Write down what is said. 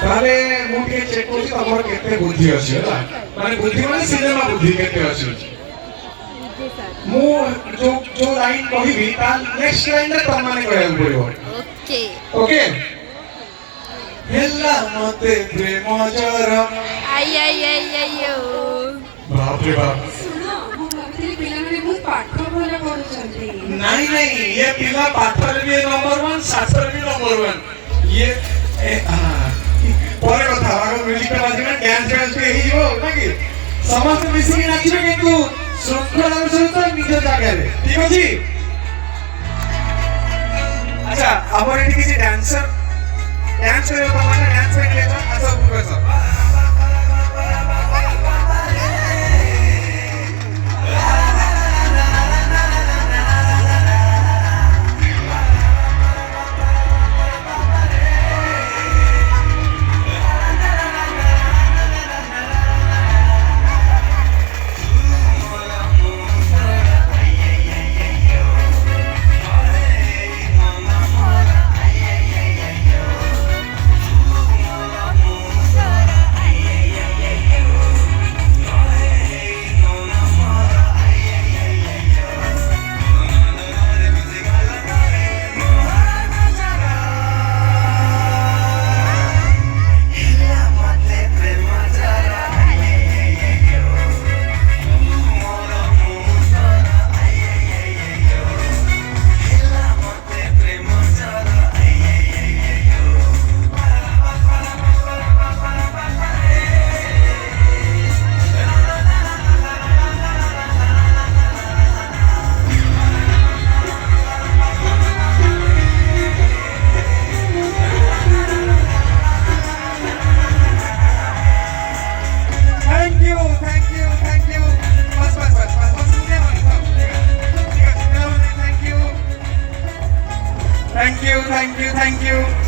তাহলে ମୁଁ ଟିକେ ଚେକ୍ କରୁଛି ତମର କେତେ ବୁଦ୍ଧି ଅଛି ହେଲା ମାନେ ବୁଦ୍ଧି ମାନେ ସିନେମା ବୁଦ୍ଧି କେତେ ଅଛି ମୁଁ ଯୋଉ ଯୋଉ ଲାଇନ କହିବି ତା ନେକ୍ସଟ ଲାଇନରେ ତମମାନେ କହିବାକୁ ପଡିବ ओके ଓକେ ହେଲା ମତେ ପ୍ରେମ ଜର आई आई आई आई ओ ବାପ ରେ ବାପ ଶୁଣ ମୁଁ ଭାବିଥିଲି ପିଲାମାନେ ବହୁତ ପାଠ ଭଲ ପଢୁଛନ୍ତି। ନାଇଁ ନାଇଁ ये ପିଲା ପାଠରେ ବି ନମ୍ବର 1 ଶାସ୍ତ୍ରରେ ବି ନମ୍ବର 1 ये ପରେ କଥା ଆଗ ମ୍ୟୁଜିକ ଟା ବାଜିଲେ ଡ୍ୟାନ୍ସ ଡ୍ୟାନ୍ସ ଟିକେ ହେଇଯିବ ନା କି ସମସ୍ତେ ମିଶିକି ନାଚିବେ କିନ୍ତୁ ଶୃଙ୍ଖଳାର ସହିତ ନିଜ ଜାଗାରେ ଠିକ ଅଛି ଆଚ୍ଛା ଆମର ଏଠି କିଛି ଡ୍ୟାନ୍ସର ଡ୍ୟାନ୍ସ କରିବ ତମମାନେ ଡ୍ୟାନ୍ସ କରିଲେ ତ ଆସ ଉପରକୁ ଆସ Thank you.